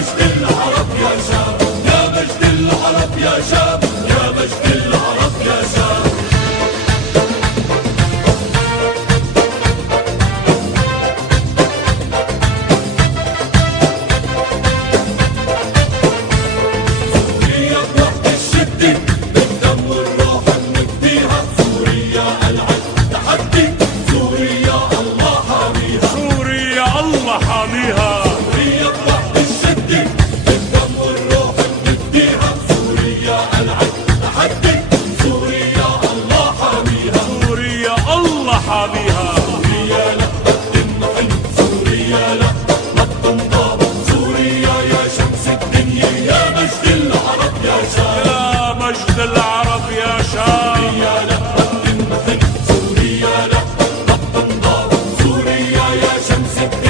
مجد العرب يا شام، يا مجد العرب يا شام، يا مجد العرب يا شام. سوريا بوحدة الشدة بالدم والروح نفديها، سوريا العز تحدي، سوريا الله حاميها، سوريا الله حاميها. سوريا بوحدة الشدة بالدم والروح نفديها، سوريا العز تحدي، سوريا الله حاميها، سوريا الله حاميها. سوريا لا قدم حلم، سوريا لا نبض نضاب، سوريا يا شمس الدنيا، يا مجد العرب يا شام، يا مجد العرب يا شام. سوريا لا قدم حلم، سوريا لا نبض نضاب، سوريا يا شمس الدنيا.